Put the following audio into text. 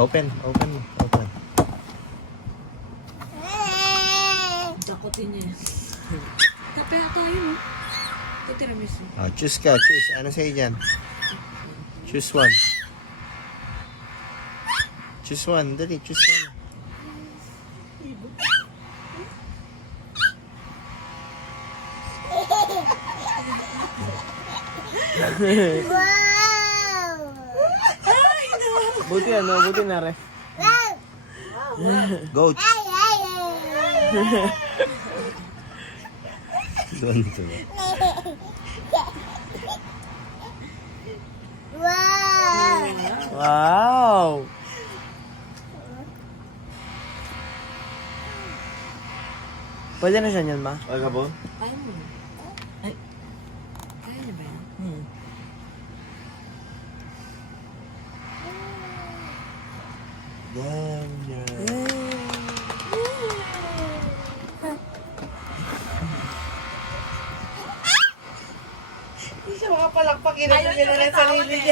Open. Dakotin niya. Kape tayo, no? Ito tiramisu. Choose ka. Ano sa'yo dyan? Choose one. Dali, choose one. Buti na rin. Go. Doon ito. Wow! Pwede na siya yun, ma? Okay ka po? Kaya mo. Ay. Kaya niya ba yan? Ganyan. Hindi siya makapalakpak. Inabigyan na ng sarili niya.